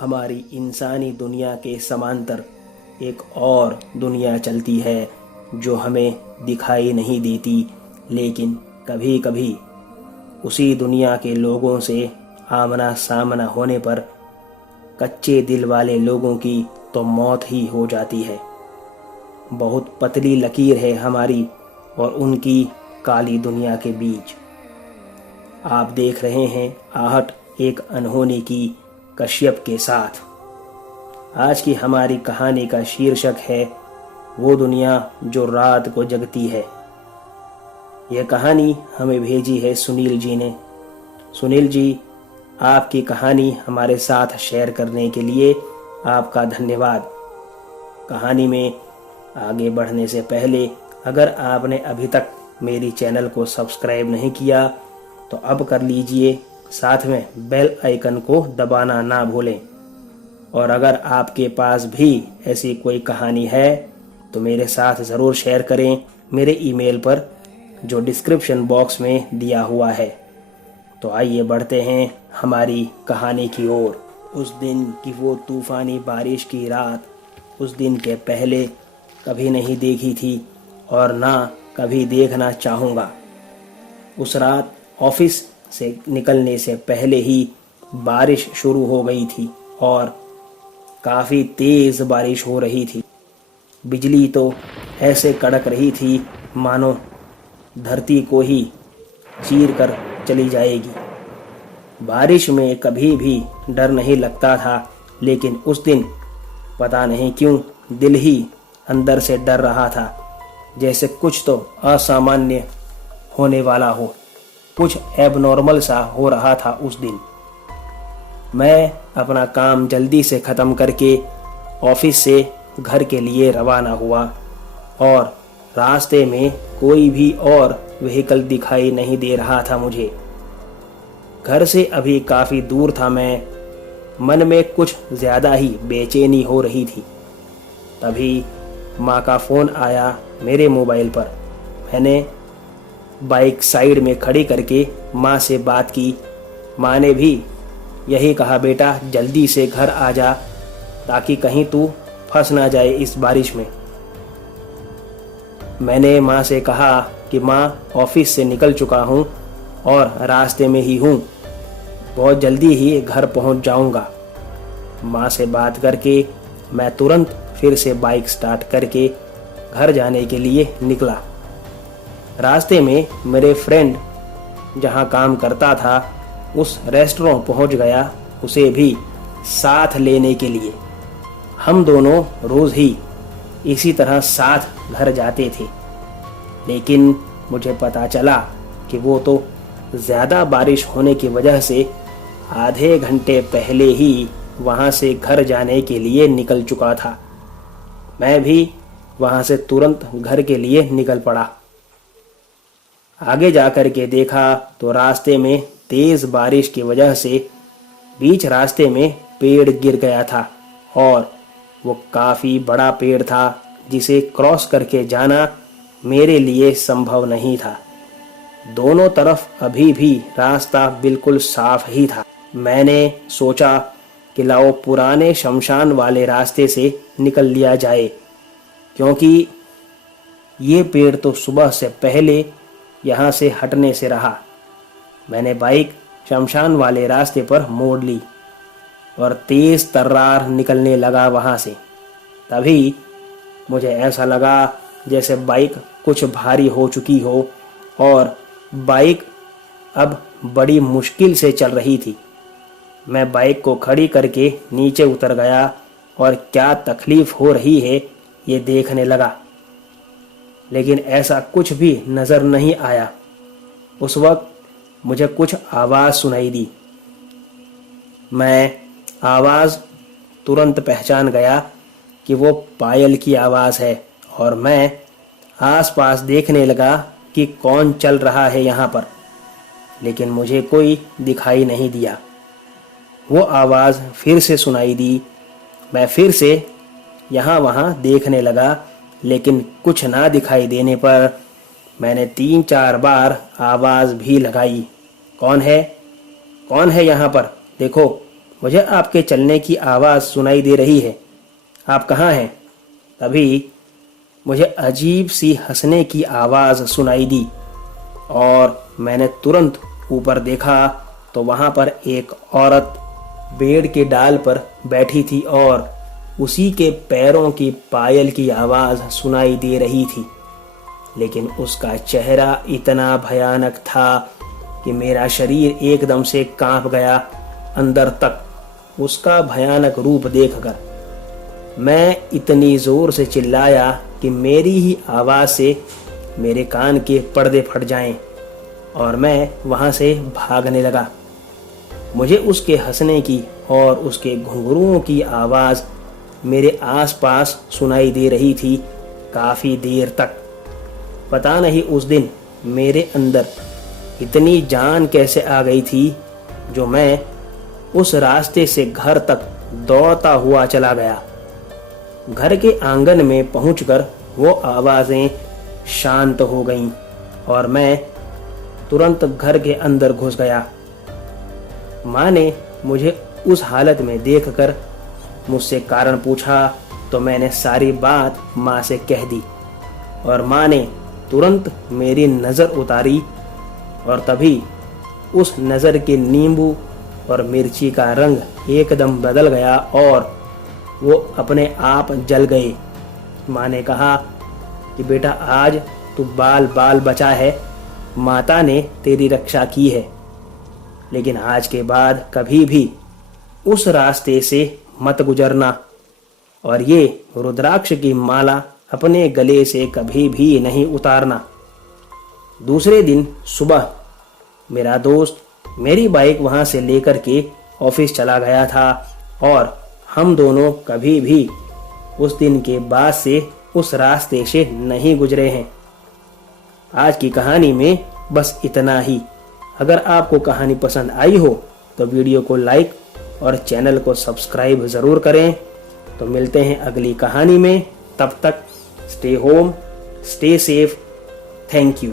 हमारी इंसानी दुनिया के समांतर एक और दुनिया चलती है जो हमें दिखाई नहीं देती, लेकिन कभी कभी उसी दुनिया के लोगों से आमना सामना होने पर कच्चे दिल वाले लोगों की तो मौत ही हो जाती है। बहुत पतली लकीर है हमारी और उनकी काली दुनिया के बीच। आप देख रहे हैं आहट एक अनहोनी की कश्यप के साथ। आज की हमारी कहानी का शीर्षक है वो दुनिया जो रात को जगती है। यह कहानी हमें भेजी है सुनील जी ने। सुनील जी, आपकी कहानी हमारे साथ शेयर करने के लिए आपका धन्यवाद। कहानी में आगे बढ़ने से पहले अगर आपने अभी तक मेरी चैनल को सब्सक्राइब नहीं किया तो अब कर लीजिए, साथ में बेल आइकन को दबाना ना भूलें। और अगर आपके पास भी ऐसी कोई कहानी है तो मेरे साथ ज़रूर शेयर करें मेरे ईमेल पर जो डिस्क्रिप्शन बॉक्स में दिया हुआ है। तो आइए बढ़ते हैं हमारी कहानी की ओर। उस दिन की वो तूफ़ानी बारिश की रात उस दिन के पहले कभी नहीं देखी थी और ना कभी देखना चाहूँगा। उस रात ऑफिस से निकलने से पहले ही बारिश शुरू हो गई थी और काफ़ी तेज़ बारिश हो रही थी। बिजली तो ऐसे कड़क रही थी मानो धरती को ही चीर कर चली जाएगी। बारिश में कभी भी डर नहीं लगता था, लेकिन उस दिन पता नहीं क्यों दिल ही अंदर से डर रहा था, जैसे कुछ तो असामान्य होने वाला हो, कुछ एबनॉर्मल सा हो रहा था उस दिन। मैं अपना काम जल्दी से ख़त्म करके ऑफिस से घर के लिए रवाना हुआ और रास्ते में कोई भी और व्हीकल दिखाई नहीं दे रहा था मुझे। घर से अभी काफ़ी दूर था मैं। मन में कुछ ज़्यादा ही बेचैनी हो रही थी। तभी माँ का फ़ोन आया मेरे मोबाइल पर। मैंने बाइक साइड में खड़ी करके माँ से बात की। माँ ने भी यही कहा, बेटा जल्दी से घर आ जा ताकि कहीं तू फंस ना जाए इस बारिश में। मैंने माँ से कहा कि माँ ऑफिस से निकल चुका हूँ और रास्ते में ही हूँ, बहुत जल्दी ही घर पहुँच जाऊँगा। माँ से बात करके मैं तुरंत फिर से बाइक स्टार्ट करके घर जाने के लिए निकला। रास्ते में मेरे फ्रेंड जहाँ काम करता था उस रेस्टोरेंट पहुँच गया, उसे भी साथ लेने के लिए। हम दोनों रोज़ ही इसी तरह साथ घर जाते थे, लेकिन मुझे पता चला कि वो तो ज़्यादा बारिश होने की वजह से आधे घंटे पहले ही वहाँ से घर जाने के लिए निकल चुका था। मैं भी वहाँ से तुरंत घर के लिए निकल पड़ा। आगे जाकर के देखा तो रास्ते में तेज़ बारिश की वजह से बीच रास्ते में पेड़ गिर गया था और वो काफ़ी बड़ा पेड़ था जिसे क्रॉस करके जाना मेरे लिए संभव नहीं था। दोनों तरफ अभी भी रास्ता बिल्कुल साफ ही था। मैंने सोचा कि लाओ पुराने शमशान वाले रास्ते से निकल लिया जाए, क्योंकि ये पेड़ तो सुबह से पहले यहाँ से हटने से रहा। मैंने बाइक शमशान वाले रास्ते पर मोड़ ली और तेज़ तर्रार निकलने लगा वहाँ से। तभी मुझे ऐसा लगा जैसे बाइक कुछ भारी हो चुकी हो और बाइक अब बड़ी मुश्किल से चल रही थी। मैं बाइक को खड़ी करके नीचे उतर गया और क्या तकलीफ़ हो रही है ये देखने लगा, लेकिन ऐसा कुछ भी नज़र नहीं आया। उस वक्त मुझे कुछ आवाज़ सुनाई दी। मैं आवाज़ तुरंत पहचान गया कि वो पायल की आवाज़ है और मैं आसपास देखने लगा कि कौन चल रहा है यहाँ पर, लेकिन मुझे कोई दिखाई नहीं दिया। वो आवाज़ फिर से सुनाई दी। मैं फिर से यहाँ वहाँ देखने लगा, लेकिन कुछ ना दिखाई देने पर मैंने 3-4 बार आवाज़ भी लगाई, कौन है यहाँ पर, देखो मुझे आपके चलने की आवाज़ सुनाई दे रही है। आप कहाँ हैं? तभी मुझे अजीब सी हंसने की आवाज़ सुनाई दी और मैंने तुरंत ऊपर देखा तो वहाँ पर एक औरत पेड़ के डाल पर बैठी थी और उसी के पैरों की पायल की आवाज़ सुनाई दे रही थी। लेकिन उसका चेहरा इतना भयानक था कि मेरा शरीर एकदम से कांप गया अंदर तक उसका भयानक रूप देखकर। मैं इतनी ज़ोर से चिल्लाया कि मेरी ही आवाज़ से मेरे कान के पर्दे फट जाएं और मैं वहाँ से भागने लगा। मुझे उसके हंसने की और उसके घुंघरुओं की आवाज़ मेरे आसपास सुनाई दे रही थी काफ़ी देर तक। पता नहीं उस दिन मेरे अंदर इतनी जान कैसे आ गई थी जो मैं उस रास्ते से घर तक दौड़ता हुआ चला गया। घर के आंगन में पहुंचकर वो आवाज़ें शांत हो गईं और मैं तुरंत घर के अंदर घुस गया। माँ ने मुझे उस हालत में देखकर मुझसे कारण पूछा तो मैंने सारी बात माँ से कह दी और माँ ने तुरंत मेरी नज़र उतारी और तभी उस नज़र के नींबू और मिर्ची का रंग एकदम बदल गया और वो अपने आप जल गए। माँ ने कहा कि बेटा आज तू बाल बाल बचा है, माता ने तेरी रक्षा की है, लेकिन आज के बाद कभी भी उस रास्ते से मत गुजरना और ये रुद्राक्ष की माला अपने गले से कभी भी नहीं उतारना। दूसरे दिन सुबह मेरा दोस्त मेरी बाइक वहाँ से लेकर के ऑफिस चला गया था और हम दोनों कभी भी उस दिन के बाद से उस रास्ते से नहीं गुजरे हैं। आज की कहानी में बस इतना ही। अगर आपको कहानी पसंद आई हो तो वीडियो को लाइक और चैनल को सब्सक्राइब ज़रूर करें। तो मिलते हैं अगली कहानी में, तब तक stay home, stay safe. Thank you.